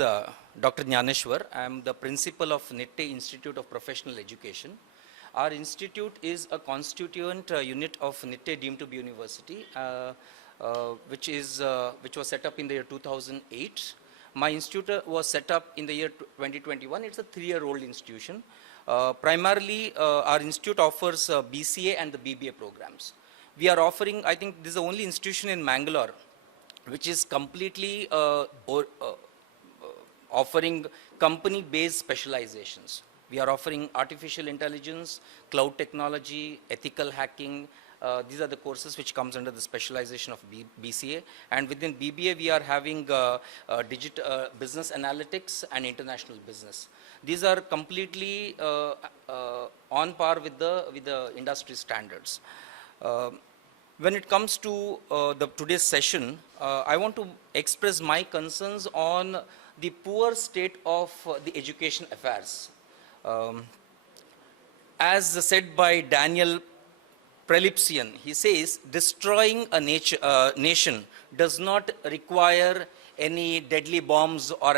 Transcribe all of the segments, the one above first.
Dr. Jnaneshwar. I am the principal of NITTE Institute of Professional Education. Our institute is a constituent unit of NITTE deemed to be university, which was set up in the year 2008. My institute was set up in the year 2021. It's a 3-year-old institution. Primarily, our institute offers BCA and the BBA programs. We are offering, I think this is the only institution in Mangalore which is completely offering company-based specializations. We are offering artificial intelligence, cloud technology, ethical hacking. These are the courses which comes under the specialization of BCA. And within BBA, we are having digital business analytics and international business. These are completely on par with the industry standards. When it comes to today's session, I want to express my concerns on the poor state of the education affairs. As said by Daniel Prelipsian, he says, destroying a nation does not require any deadly bombs or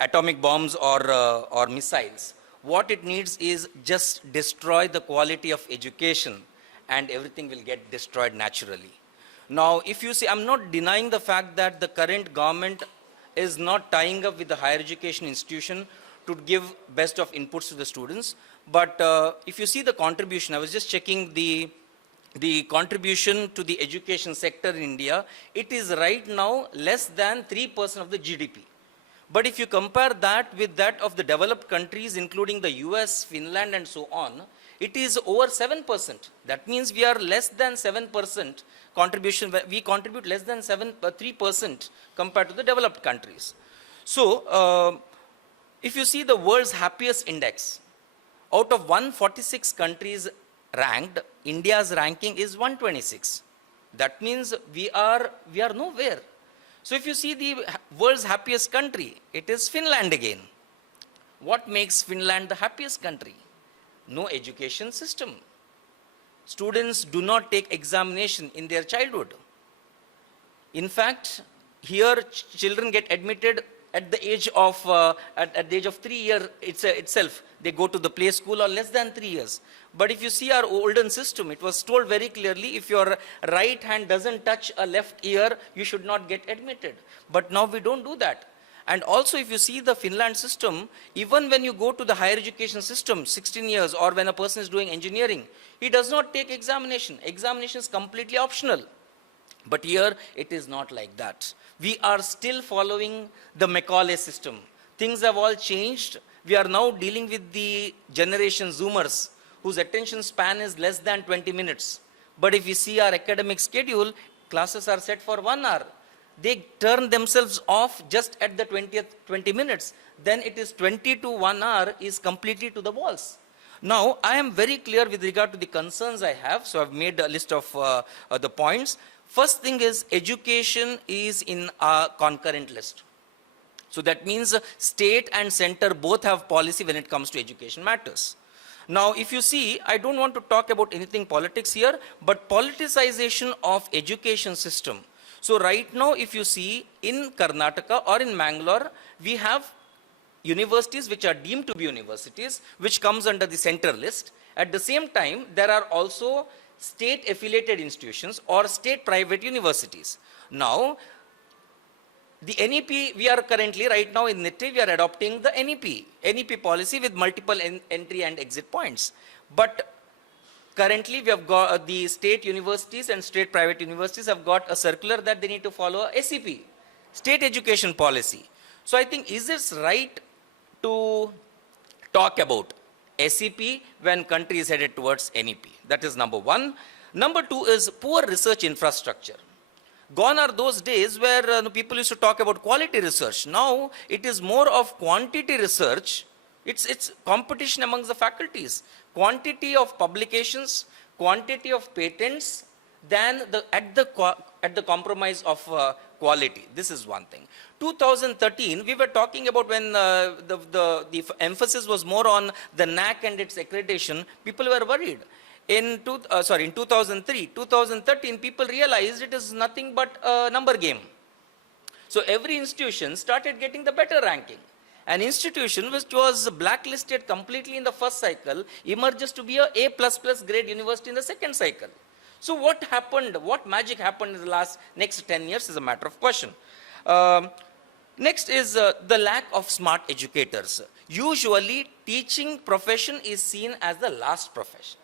atomic bombs or missiles. What it needs is just destroy the quality of education, and everything will get destroyed naturally. Now, if you see, I'm not denying the fact that the current government is not tying up with the higher education institution to give best of inputs to the students. But if you see the contribution, I was just checking the contribution to the education sector in India, it is right now less than 3% of the GDP. But if you compare that with that of the developed countries, including the US, Finland, and so on, it is over 7%. That means we are less than 7% contribution. We contribute less than 3% compared to the developed countries. So, if you see the world's happiest index, out of 146 countries ranked, India's ranking is 126. That means we are nowhere. So if you see the world's happiest country, it is Finland again. What makes Finland the happiest country? No education system. Students do not take examination in their childhood. In fact, here children get admitted at the age of at the age of 3 years itself. They go to the play school or less than 3 years. But if you see our olden system, it was told very clearly, if your right hand doesn't touch a left ear, you should not get admitted. But now we don't do that. And also, if you see the Finland system, even when you go to the higher education system, 16 years, or when a person is doing engineering, he does not take examination. Examination is completely optional. But here, it is not like that. We are still following the Macaulay system. Things have all changed. We are now dealing with the generation Zoomers, whose attention span is less than 20 minutes. But if you see our academic schedule, classes are set for 1 hour. They turn themselves off just at the 20 minutes. Then it is 20 to 1 hour is completely to the walls. Now, I am very clear with regard to the concerns I have. So I've made a list of the points. First thing is, education is in a concurrent list. So that means state and center both have policy when it comes to education matters. Now, if you see, I don't want to talk about anything politics here, but politicization of education system. So right now, if you see in Karnataka or in Mangalore, we have universities which are deemed to be universities, which comes under the center list. At the same time, there are also state affiliated institutions or state private universities. Now, the NEP, we are currently right now in NITTE, we are adopting the NEP policy with multiple entry and exit points. But currently we have got the state universities and state private universities have got a circular that they need to follow a SEP, state education policy. So I think, is it right to talk about SEP when country is headed towards NEP? That is number one. Number two is poor research infrastructure. Gone are those days where people used to talk about quality research. Now it is more of quantity research. It's competition amongst the faculties. Quantity of publications, quantity of patents, than at the compromise of quality. This is one thing. 2013, we were talking about when the emphasis was more on the NAC and its accreditation. People were worried. In 2013, people realized it is nothing but a number game. So every institution started getting the better ranking. An institution which was blacklisted completely in the first cycle emerges to be a A++ grade university in the second cycle. So what happened, what magic happened in the next 10 years is a matter of question. Um, Next is the lack of smart educators. Usually teaching profession is seen as the last profession.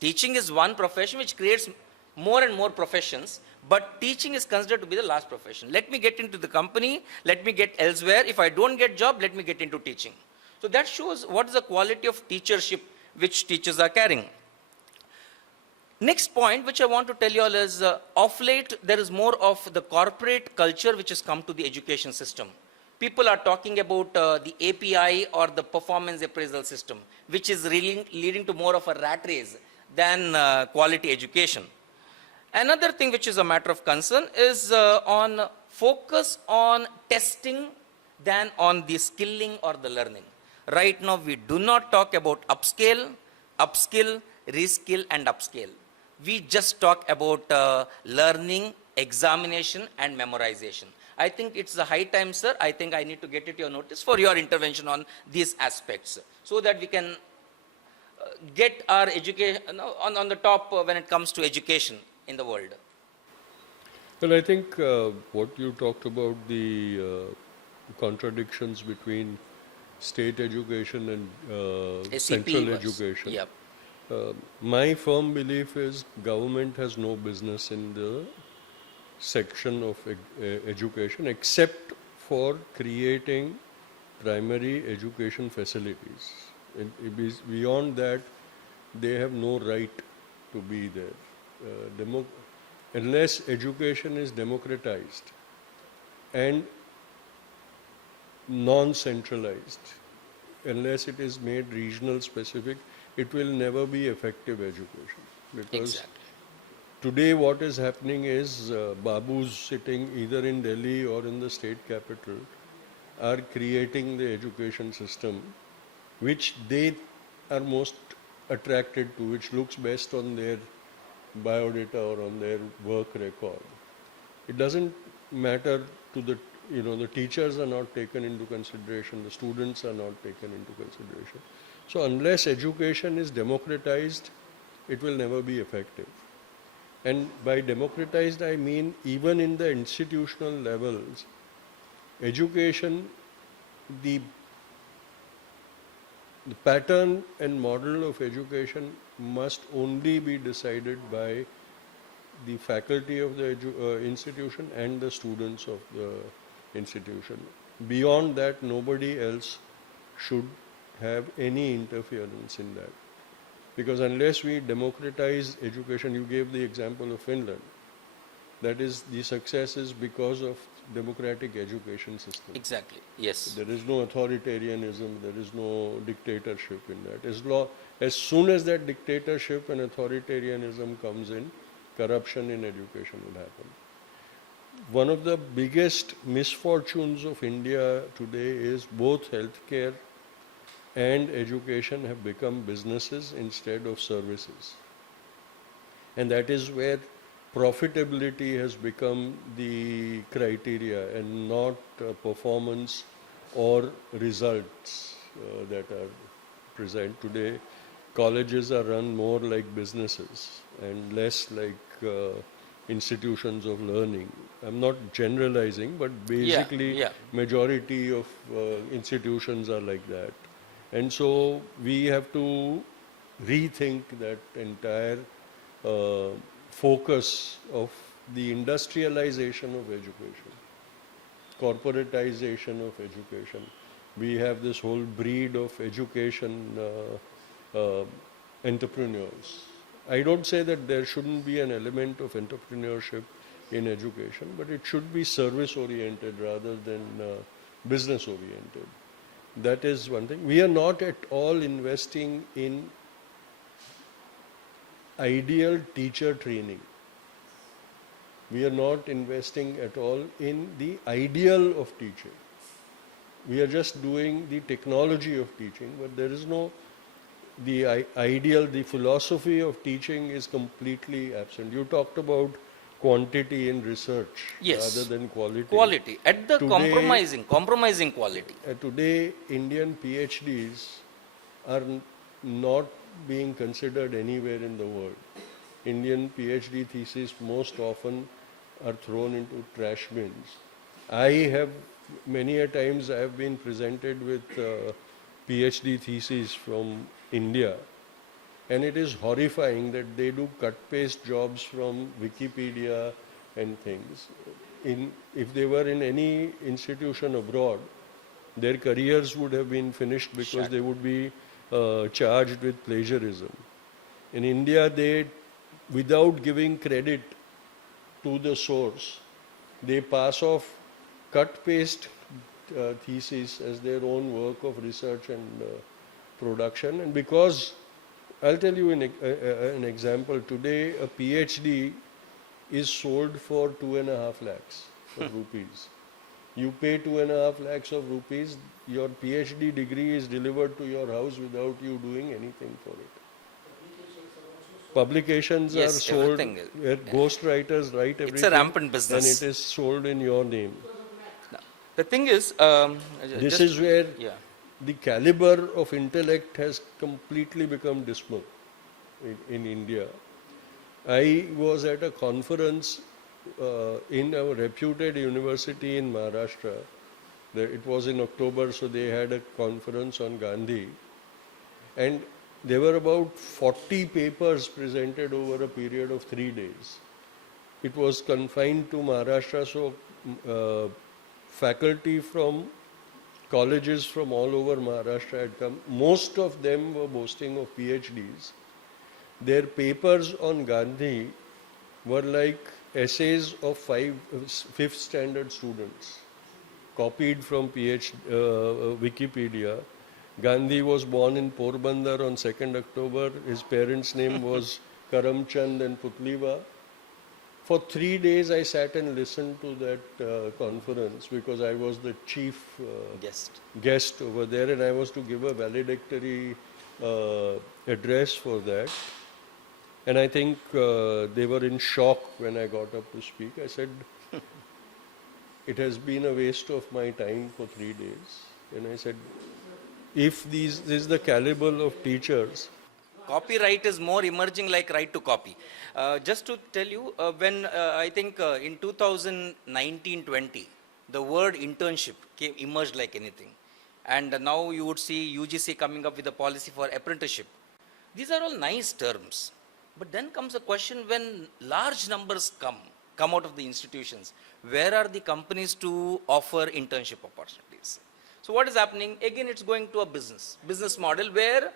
Teaching is one profession which creates more and more professions, but teaching is considered to be the last profession. Let me get into the company, let me get elsewhere. If I don't get job, let me get into teaching. So that shows what is the quality of teachership which teachers are carrying. Next point which I want to tell you all is, of late there is more of the corporate culture which has come to the education system. People are talking about the API or the performance appraisal system, which is really leading to more of a rat race than quality education. Another thing which is a matter of concern is on focus on testing than on the skilling or the learning. Right now we do not talk about upscale, upskill, reskill and upscale. We just talk about learning, examination and memorization. I think it's the high time, sir. I think I need to get it your notice for your intervention on these aspects so that we can get our education on the top when it comes to education in the world. Well, I think what you talked about, the contradictions between state education and central education. Yep. My firm belief is government has no business in the section of education except for creating primary education facilities. Beyond that, they have no right to be there. Unless education is democratized and non-centralized, unless it is made regional specific, it will never be effective education. Because exactly. Today what is happening is babus sitting either in Delhi or in the state capital are creating the education system which they are most attracted to, which looks best on their biodata or on their work record. It doesn't matter to the teachers are not taken into consideration, the students are not taken into consideration. So unless education is democratized, it will never be effective. And by democratized, I mean even in the institutional levels, education, the pattern and model of education must only be decided by the faculty of the institution and the students of the institution. Beyond that, nobody else should have any interference in that. Because unless we democratize education, you gave the example of Finland. That is, the success is because of democratic education system. Exactly, yes. There is no authoritarianism, there is no dictatorship in that. As soon as that dictatorship and authoritarianism comes in, corruption in education will happen. One of the biggest misfortunes of India today is both healthcare and education have become businesses instead of services. And that is where profitability has become the criteria and not performance or results that are present today. Colleges are run more like businesses and less like institutions of learning. I'm not generalizing, but basically majority of institutions are like that. And so we have to rethink that entire focus of the industrialization of education, corporatization of education. We have this whole breed of education entrepreneurs. I don't say that there shouldn't be an element of entrepreneurship in education, but it should be service-oriented rather than business-oriented. That is one thing. We are not at all investing in ideal teacher training. We are not investing at all in the ideal of teaching. We are just doing the technology of teaching, but there is no, the ideal, the philosophy of teaching is completely absent. You talked about quantity in research Yes. rather than quality. Quality. At the Today- compromising quality. Today, Indian PhDs are not being considered anywhere in the world. Indian PhD theses most often are thrown into trash bins. I have many a times I have been presented with PhD theses from India, and it is horrifying that they do cut paste jobs from Wikipedia and things. If they were in any institution abroad, their careers would have been finished because they would be charged with plagiarism. In India, they, without giving credit to the source, they pass off cut paste thesis as their own work of research and production. And because I'll tell you an example. Today, a PhD is sold for 2.5 lakhs of rupees. You pay 2.5 lakhs of rupees, your PhD degree is delivered to your house without you doing anything for it. Publications Yes, are sold, everything is- where ghostwriters write everything. It's a rampant business. And it is sold in your name. The thing is, This is where yeah. the caliber of intellect has completely become dismal in India. I was at a conference in a reputed university in Maharashtra. It was in October, so they had a conference on Gandhi. And there were about 40 papers presented over a period of 3 days. It was confined to Maharashtra, so faculty from colleges from all over Maharashtra had come. Most of them were boasting of PhDs. Their papers on Gandhi were like essays of fifth standard students, copied from Wikipedia. Gandhi was born in Porbandar on 2nd October. His parents' name was Karamchand and Putliva. For 3 days, I sat and listened to that conference because I was the chief guest over there, and I was to give a valedictory address for that. And I think they were in shock when I got up to speak. I said, it has been a waste of my time for 3 days. And I said, if this is the caliber of teachers. Copyright is more emerging like right to copy. Just to tell you, when I think in 2019-20, the word internship emerged like anything. And now you would see UGC coming up with a policy for apprenticeship. These are all nice terms. But then comes a question, when large numbers come out of the institutions, where are the companies to offer internship opportunities? So what is happening? Again, it's going to a business model where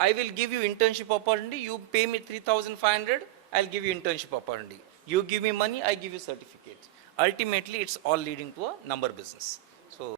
I will give you internship opportunity, you pay me 3,500, I'll give you internship opportunity. You give me money, I give you certificates. Ultimately, it's all leading to a number business. So.